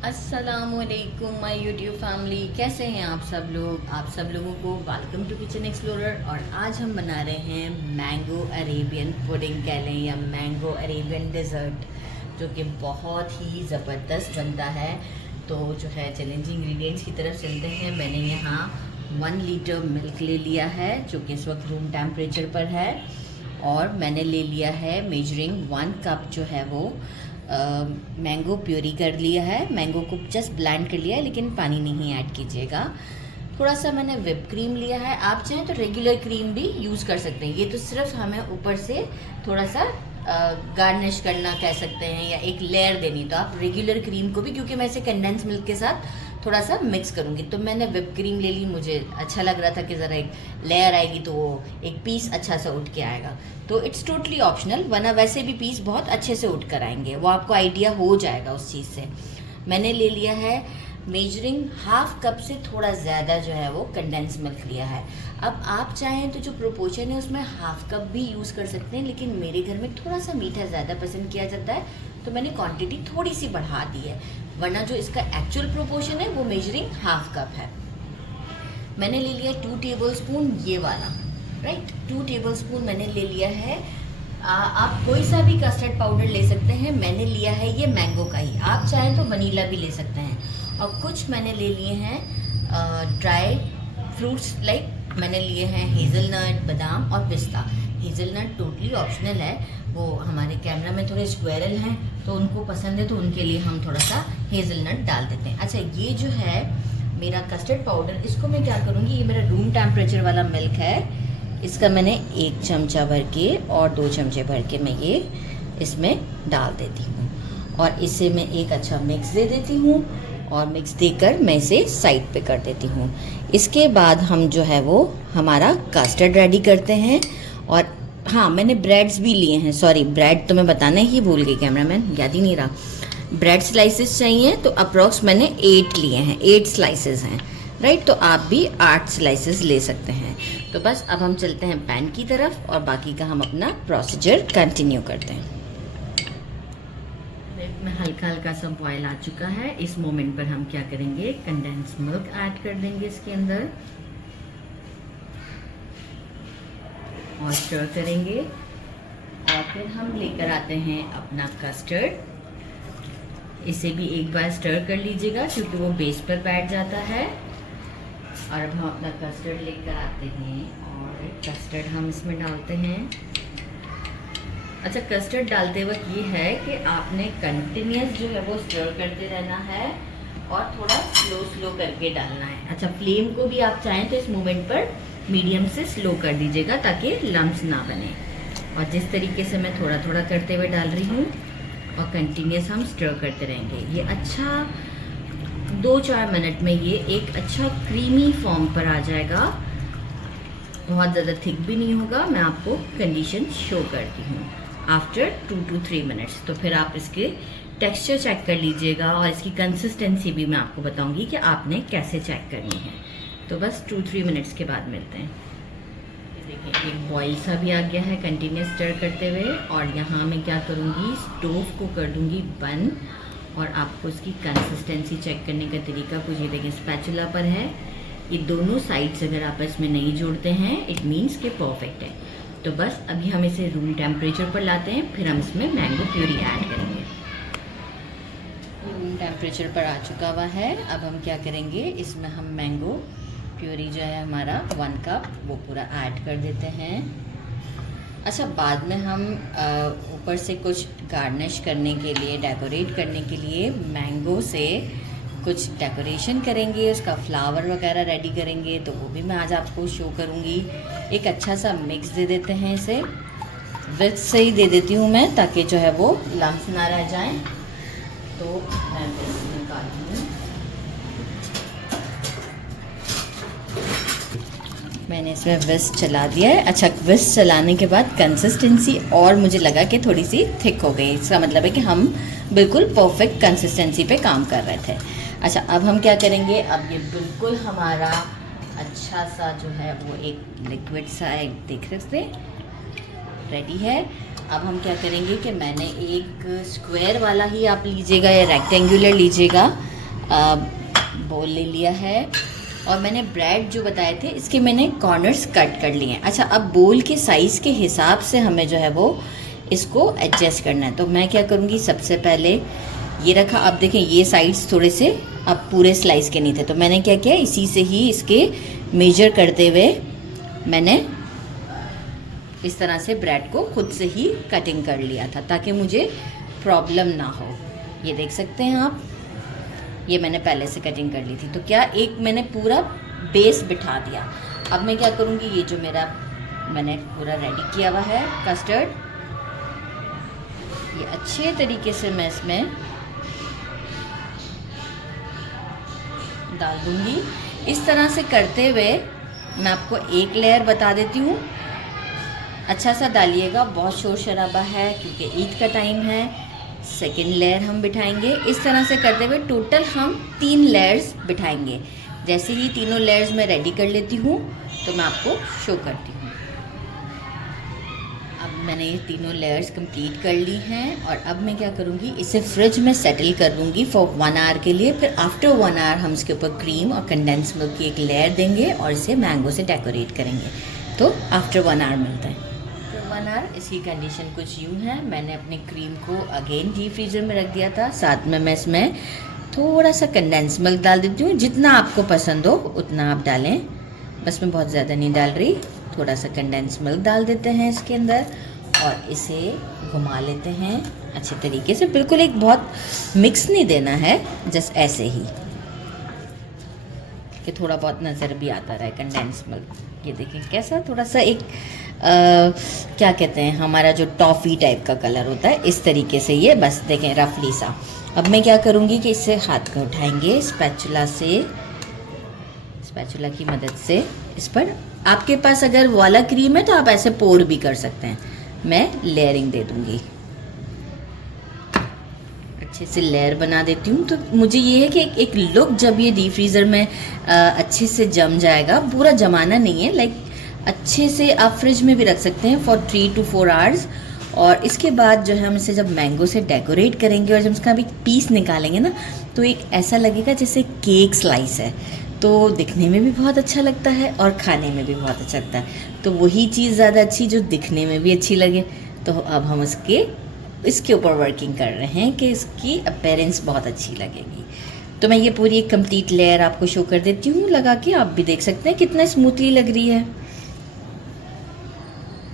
अस्सलामुअलैकुम my YouTube family, कैसे हैं आप सब लोग। आप सब लोगों को वेलकम टू किचन एक्सप्लोरर। और आज हम बना रहे हैं मैंगो अरेबियन पुडिंग कह लें या मैंगो अरेबियन डेज़र्ट, जो कि बहुत ही ज़बरदस्त बनता है। तो जो है चैलेंजिंग इंग्रेडिएंट्स की तरफ चलते हैं। मैंने यहाँ 1 लीटर मिल्क ले लिया है जो कि इस वक्त रूम टेम्परेचर पर है, और मैंने ले लिया है मेजरिंग 1 कप जो है वो मैंगो प्यूरी कर लिया है। मैंगो को जस्ट ब्लेंड कर लिया है, लेकिन पानी नहीं ऐड कीजिएगा। थोड़ा सा मैंने व्हिप क्रीम लिया है, आप चाहें तो रेगुलर क्रीम भी यूज़ कर सकते हैं। ये तो सिर्फ हमें ऊपर से थोड़ा सा गार्निश करना कह सकते हैं या एक लेयर देनी। तो आप रेगुलर क्रीम को भी, क्योंकि मैं इसे कंडेंस मिल्क के साथ थोड़ा सा मिक्स करूँगी, तो मैंने व्हिप क्रीम ले ली। मुझे अच्छा लग रहा था कि ज़रा एक लेयर आएगी तो वो एक पीस अच्छा सा उठ के आएगा। तो इट्स टोटली ऑप्शनल, वरना वैसे भी पीस बहुत अच्छे से उठ कर आएंगे, वो आपको आइडिया हो जाएगा उस चीज़ से। मैंने ले लिया है मेजरिंग 1/2 कप से थोड़ा ज़्यादा जो है वो कंडेंस मिल्क लिया है। अब आप चाहें तो जो प्रोपोर्शन है उसमें 1/2 कप भी यूज़ कर सकते हैं, लेकिन मेरे घर में थोड़ा सा मीठा ज़्यादा पसंद किया जाता है, तो मैंने क्वांटिटी थोड़ी सी बढ़ा दी है। वरना जो इसका एक्चुअल प्रोपोर्शन है वो मेजरिंग 1/2 कप है। मैंने ले लिया 2 टेबल स्पून ये वाला, राइट, 2 टेबल स्पून मैंने ले लिया है। आप कोई सा भी कस्टर्ड पाउडर ले सकते हैं। मैंने लिया है ये मैंगो का ही, आप चाहें तो वनीला भी ले सकते हैं। और कुछ मैंने ले लिए हैं ड्राई फ्रूट्स, लाइक मैंने लिए हैं हेज़लनट, बादाम और पिस्ता। हेज़लनट टोटली ऑप्शनल है, वो हमारे कैमरा में थोड़े स्क्वायरल हैं तो उनको पसंद है, तो उनके लिए हम थोड़ा सा हेज़लनट डाल देते हैं। अच्छा, ये जो है मेरा कस्टर्ड पाउडर, इसको मैं क्या करूँगी, ये मेरा रूम टेम्परेचर वाला मिल्क है, इसका मैंने 1 चमचा भर के और 2 चमचे भर के मैं ये इसमें डाल देती हूँ, और इसे मैं एक अच्छा मिक्स दे देती हूँ, और मिक्स देकर मैं इसे साइड पे कर देती हूँ। इसके बाद हम जो है वो हमारा कस्टर्ड रेडी करते हैं। और हाँ, मैंने ब्रेड्स भी लिए हैं, सॉरी ब्रेड तो मैं बताना ही भूल गई, कैमरामैन याद ही नहीं रहा। ब्रेड स्लाइसेस चाहिए तो अप्रॉक्स मैंने 8 लिए हैं, 8 स्लाइसेस हैं, राइट। तो आप भी 8 स्लाइसेस ले सकते हैं। तो बस अब हम चलते हैं पैन की तरफ और बाकी का हम अपना प्रोसीजर कंटिन्यू करते हैं। ब्रेड में हल्का हल्का सा बॉयल आ चुका है। इस मोमेंट पर हम क्या करेंगे, कंडेंस मिल्क ऐड कर देंगे इसके अंदर और स्टर करेंगे। और फिर हम लेकर आते हैं अपना कस्टर्ड, इसे भी एक बार स्टर कर लीजिएगा क्योंकि वो बेस पर बैठ जाता है। और अब हम अपना कस्टर्ड लेकर आते हैं और कस्टर्ड हम इसमें डालते हैं। अच्छा, कस्टर्ड डालते वक्त ये है कि आपने कंटिन्यूस जो है वो स्टर करते रहना है और थोड़ा स्लो स्लो करके डालना है। अच्छा, फ्लेम को भी आप चाहें तो इस मोमेंट पर मीडियम से स्लो कर दीजिएगा ताकि लम्स ना बने। और जिस तरीके से मैं थोड़ा थोड़ा करते हुए डाल रही हूँ और कंटिन्यूस हम स्टर करते रहेंगे, ये अच्छा 2-4 मिनट में ये एक अच्छा क्रीमी फॉर्म पर आ जाएगा। बहुत ज़्यादा थिक भी नहीं होगा। मैं आपको कंडीशन शो करती हूँ आफ्टर 2 to 3 मिनट्स। तो फिर आप इसके टेक्सचर चेक कर लीजिएगा और इसकी कंसिस्टेंसी भी मैं आपको बताऊँगी कि आपने कैसे चेक करनी है। तो बस 2-3 मिनट्स के बाद मिलते हैं। देखिए, एक बॉयल सा भी आ गया है कंटिन्यूस स्टर करते हुए। और यहाँ मैं क्या करूँगी, स्टोव को कर दूँगी बंद। और आपको इसकी कंसिस्टेंसी चेक करने का तरीका कुछ ये देखें, स्पैचुला पर है, ये दोनों साइड्स अगर आपस में नहीं जोड़ते हैं इट मीन्स के परफेक्ट है। तो बस अभी हम इसे रूम टेम्परेचर पर लाते हैं, फिर हम इसमें मैंगो प्यूरी ऐड करेंगे। रूम टेम्परेचर पर आ चुका हुआ है। अब हम क्या करेंगे, इसमें हम मैंगो प्यूरी जो है हमारा 1 कप वो पूरा ऐड कर देते हैं। अच्छा, बाद में हम ऊपर से कुछ गार्निश करने के लिए, डेकोरेट करने के लिए मैंगो से कुछ डेकोरेशन करेंगे, उसका फ्लावर वगैरह रेडी करेंगे, तो वो भी मैं आज आपको शो करूँगी। एक अच्छा सा मिक्स दे देते हैं, इसे विस्क से ही दे देती हूँ मैं ताकि जो है वो लम्स ना रह जाएं। तो मैं विस्क निकालती हूँ, मैंने इसमें विस्क चला दिया है। अच्छा, विस्क चलाने के बाद कंसिस्टेंसी और मुझे लगा कि थोड़ी सी थिक हो गई, इसका मतलब है कि हम बिल्कुल परफेक्ट कंसिस्टेंसी पे काम कर रहे थे। अच्छा, अब हम क्या करेंगे, अब ये बिल्कुल हमारा अच्छा सा जो है वो एक लिक्विड सा एक देख सकते रेडी है। अब हम क्या करेंगे कि मैंने एक स्क्वायर वाला ही आप लीजिएगा या रेक्टेंगुलर लीजिएगा, बोल ले लिया है और मैंने ब्रेड जो बताए थे इसके मैंने कॉर्नर्स कट कर लिए हैं। अच्छा, अब बोल के साइज़ के हिसाब से हमें जो है वो इसको एडजस्ट करना है। तो मैं क्या करूँगी, सबसे पहले ये रखा। अब देखें ये साइड्स थोड़े से अब पूरे स्लाइस के नहीं थे, तो मैंने क्या किया, इसी से ही इसके मेजर करते हुए मैंने इस तरह से ब्रेड को खुद से ही कटिंग कर लिया था ताकि मुझे प्रॉब्लम ना हो। ये देख सकते हैं आप, ये मैंने पहले से कटिंग कर ली थी। तो क्या एक मैंने पूरा बेस बिठा दिया। अब मैं क्या करूँगी, ये जो मेरा मैंने पूरा रेडी किया हुआ है कस्टर्ड, ये अच्छे तरीके से मैं इसमें डाल दूँगी। इस तरह से करते हुए मैं आपको एक लेयर बता देती हूँ। अच्छा सा डालिएगा, बहुत शोर शराबा है क्योंकि ईद का टाइम है। सेकेंड लेयर हम बिठाएंगे। इस तरह से करते हुए टोटल हम 3 लेयर्स बिठाएंगे। जैसे ही तीनों लेयर्स मैं रेडी कर लेती हूँ तो मैं आपको शो करती हूँ। अब मैंने ये तीनों लेयर्स कंप्लीट कर ली हैं और अब मैं क्या करूँगी, इसे फ्रिज में सेटल कर लूँगी फॉर 1 आवर के लिए। फिर आफ्टर 1 आवर हम इसके ऊपर क्रीम और कंडेंस मिल्क की एक लेयर देंगे और इसे मैंगो से डेकोरेट करेंगे। तो आफ्टर 1 आवर मिलता है। 1 आवर इसकी कंडीशन कुछ यूँ है, मैंने अपनी क्रीम को अगेन डीप फ्रीज़र में रख दिया था। साथ में मैं इसमें थोड़ा सा कंडेंस मिल्क डाल देती हूँ। जितना आपको पसंद हो उतना आप डालें, बस मैं बहुत ज़्यादा नहीं डाल रही। थोड़ा सा कंडेंस मिल्क डाल देते हैं इसके अंदर और इसे घुमा लेते हैं अच्छे तरीके से। बिल्कुल एक बहुत मिक्स नहीं देना है, जस्ट ऐसे ही कि थोड़ा बहुत नज़र भी आता रहे कंडेंस मिल्क। ये देखें कैसा थोड़ा सा एक क्या कहते हैं, हमारा जो टॉफ़ी टाइप का कलर होता है, इस तरीके से ये बस देखें रफली सा। अब मैं क्या करूँगी कि इससे हाथ को उठाएंगे स्पैचुला से, स्पैचुला की मदद से इस पर, आपके पास अगर वाला क्रीम है तो आप ऐसे पोर भी कर सकते हैं। मैं लेयरिंग दे दूँगी, अच्छे से लेयर बना देती हूँ। तो मुझे ये है कि एक लुक जब ये डीप फ्रीज़र में अच्छे से जम जाएगा, पूरा जमाना नहीं है, लाइक अच्छे से आप फ्रिज में भी रख सकते हैं फॉर 3 to 4 आवर्स। और इसके बाद जो है हम इसे जब मैंगो से डेकोरेट करेंगे और जब इसका भी पीस निकालेंगे ना, तो एक ऐसा लगेगा जैसे केक स्लाइस है। तो दिखने में भी बहुत अच्छा लगता है और खाने में भी बहुत अच्छा लगता है। तो वही चीज़ ज़्यादा अच्छी जो दिखने में भी अच्छी लगे। तो अब हम इसके ऊपर वर्किंग कर रहे हैं कि इसकी अपीयरेंस बहुत अच्छी लगेगी। तो मैं ये पूरी एक कंप्लीट लेयर आपको शो कर देती हूँ लगा के, आप भी देख सकते हैं कितना स्मूथली लग रही है।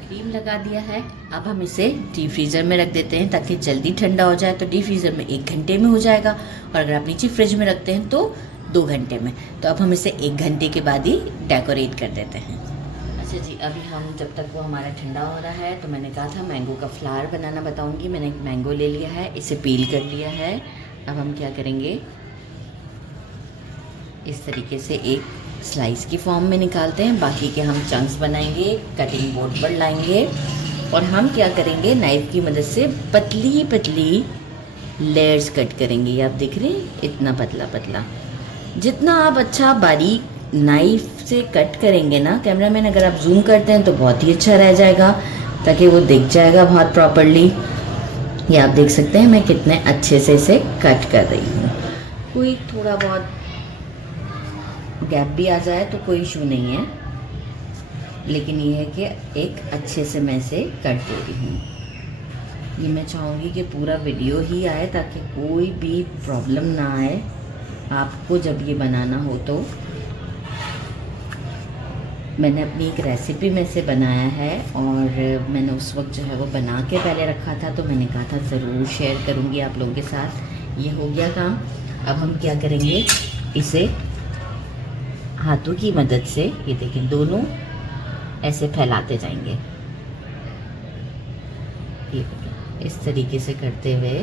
क्रीम लगा दिया है। अब हम इसे डीप फ्रीज़र में रख देते हैं ताकि जल्दी ठंडा हो जाए। तो डीप फ्रीज़र में 1 घंटे में हो जाएगा और अगर आप नीचे फ्रिज में रखते हैं तो 2 घंटे में। तो अब हम इसे 1 घंटे के बाद ही डेकोरेट कर देते हैं। अच्छा जी, अभी हम जब तक वो हमारा ठंडा हो रहा है, तो मैंने कहा था मैंगो का फ्लावर बनाना बताऊंगी। मैंने एक मैंगो ले लिया है, इसे पील कर लिया है। अब हम क्या करेंगे, इस तरीके से एक स्लाइस की फॉर्म में निकालते हैं। बाकी के हम चंक्स बनाएंगे, कटिंग बोर्ड पर लाएंगे और हम क्या करेंगे, नाइफ़ की मदद से पतली पतली लेयर्स कट करेंगे। ये आप देख रहे हैं, इतना पतला पतला। जितना आप अच्छा बारीक नाइफ से कट करेंगे ना, कैमरामैन अगर आप जूम करते हैं तो बहुत ही अच्छा रह जाएगा ताकि वो दिख जाएगा बहुत प्रॉपरली। ये आप देख सकते हैं मैं कितने अच्छे से इसे कट कर रही हूँ। कोई थोड़ा बहुत गैप भी आ जाए तो कोई इशू नहीं है, लेकिन ये है कि एक अच्छे से मैं इसे कट दे रही हूँ। ये मैं चाहूँगी कि पूरा वीडियो ही आए ताकि कोई भी प्रॉब्लम ना आए आपको जब ये बनाना हो। तो मैंने अपनी एक रेसिपी में से बनाया है और मैंने उस वक्त जो है वो बना के पहले रखा था, तो मैंने कहा था ज़रूर शेयर करूँगी आप लोगों के साथ। ये हो गया काम। अब हम क्या करेंगे, इसे हाथों की मदद से, ये देखें, दोनों ऐसे फैलाते जाएंगे। ये इस तरीके से करते हुए,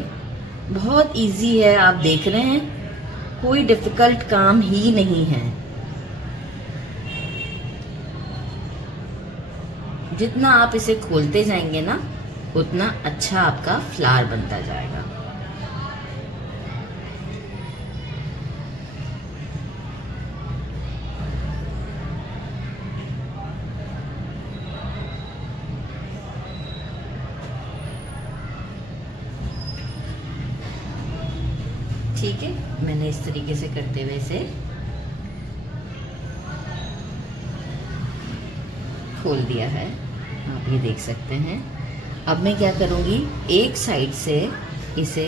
बहुत इजी है, आप देख रहे हैं, कोई डिफ़िकल्ट काम ही नहीं है। जितना आप इसे खोलते जाएंगे ना, उतना अच्छा आपका फ्लावर बनता जाएगा। ठीक है, मैंने इस तरीके से करते हुए इसे खोल दिया है, आप ये देख सकते हैं। अब मैं क्या करूँगी, एक साइड से इसे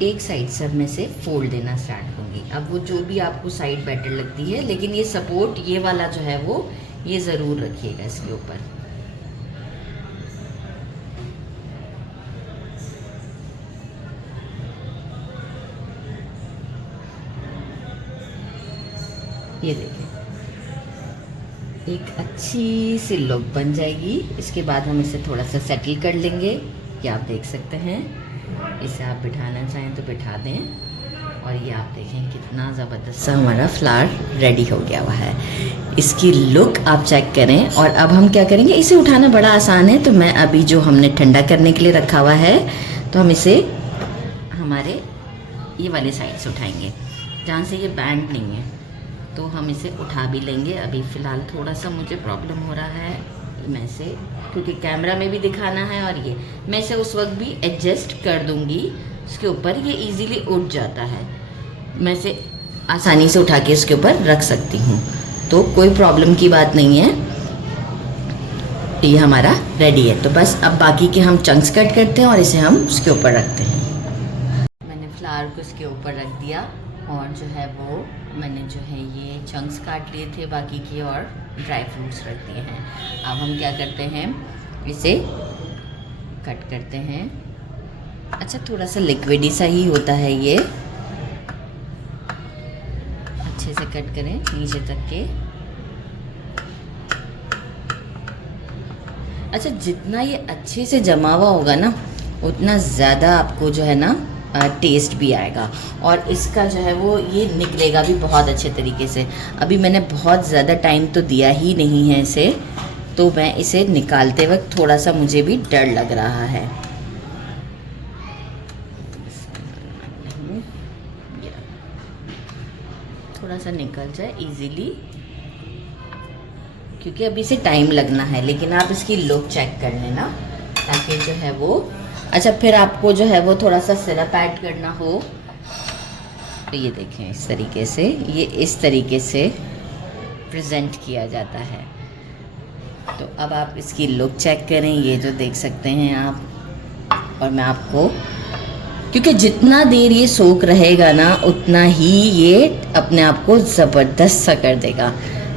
अब मैं इसे फोल्ड देना स्टार्ट करूँगी। अब वो जो भी आपको साइड बेटर लगती है, लेकिन ये सपोर्ट ये वाला जो है वो ये ज़रूर रखिएगा इसके ऊपर। ये देखें, एक अच्छी सी लुक बन जाएगी। इसके बाद हम इसे थोड़ा सा सेटल कर लेंगे। ये आप देख सकते हैं, इसे आप बिठाना चाहें तो बिठा दें। और ये आप देखें कितना ज़बरदस्त सा हमारा फ्लावर रेडी हो गया हुआ है। इसकी लुक आप चेक करें। और अब हम क्या करेंगे, इसे उठाना बड़ा आसान है। तो मैं अभी जो हमने ठंडा करने के लिए रखा हुआ है, तो हम इसे हमारे ये वाले साइड से उठाएंगे जहाँ से ये बैंड नहीं है। तो हम इसे उठा भी लेंगे। अभी फ़िलहाल थोड़ा सा मुझे प्रॉब्लम हो रहा है, मैं इसे क्योंकि कैमरा में भी दिखाना है, और ये मैं इसे उस वक्त भी एडजस्ट कर दूंगी इसके ऊपर। ये इजीली उठ जाता है, मैं इसे आसानी से उठा के इसके ऊपर रख सकती हूँ, तो कोई प्रॉब्लम की बात नहीं है। ये हमारा रेडी है। तो बस अब बाकी के हम चंक्स कट करते हैं और इसे हम उसके ऊपर रखते हैं। मैंने फ्लावर को इसके ऊपर रख दिया, और जो है वो मैंने जो है ये चंक्स काट लिए थे बाकी के, और ड्राई फ्रूट्स रख दिए हैं। अब हम क्या करते हैं, इसे कट करते हैं। अच्छा, थोड़ा सा लिक्विडी सा ही होता है ये, अच्छे से कट करें नीचे तक के। अच्छा, जितना ये अच्छे से जमा हुआ होगा ना, उतना ज़्यादा आपको जो है ना टेस्ट भी आएगा, और इसका जो है वो ये निकलेगा भी बहुत अच्छे तरीके से। अभी मैंने बहुत ज़्यादा टाइम तो दिया ही नहीं है इसे, तो मैं इसे निकालते वक्त थोड़ा सा मुझे भी डर लग रहा है। थोड़ा सा निकल जाए इजीली, क्योंकि अभी इसे टाइम लगना है। लेकिन आप इसकी लुक चेक कर लेना, ताकि जो है वो अच्छा, फिर आपको जो है वो थोड़ा सा सिरप ऐड करना हो तो ये देखें इस तरीके से, ये इस तरीके से प्रेजेंट किया जाता है। तो अब आप इसकी लुक चेक करें, ये जो देख सकते हैं आप। और मैं आपको, क्योंकि जितना देर ये सोख रहेगा ना, उतना ही ये अपने आप को ज़बरदस्त सा कर देगा।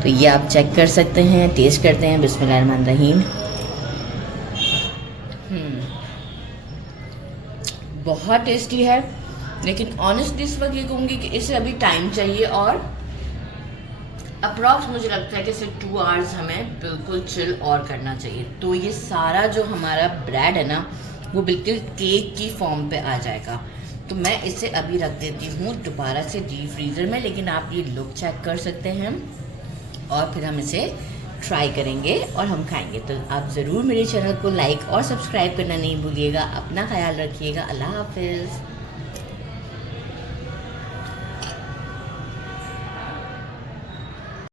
तो ये आप चेक कर सकते हैं, टेस्ट करते हैं। बिस्मिल्लाहिर्रहमानिर्रहीम। बहुत टेस्टी है, लेकिन ऑनेस्टली इस वक्त ये कहूँगी कि इसे अभी टाइम चाहिए, और अप्रॉक्स मुझे लगता है कि इसे 2 आवर्स हमें बिल्कुल चिल और करना चाहिए। तो ये सारा जो हमारा ब्रेड है ना, वो बिल्कुल केक की फॉर्म पे आ जाएगा। तो मैं इसे अभी रख देती हूँ दोबारा से डीप फ्रीज़र में। लेकिन आप ये लुक चेक कर सकते हैं, और फिर हम इसे ट्राई करेंगे और हम खाएंगे। तो आप ज़रूर मेरे चैनल को लाइक और सब्सक्राइब करना नहीं भूलिएगा। अपना ख्याल रखिएगा। अल्लाह हाफिज़।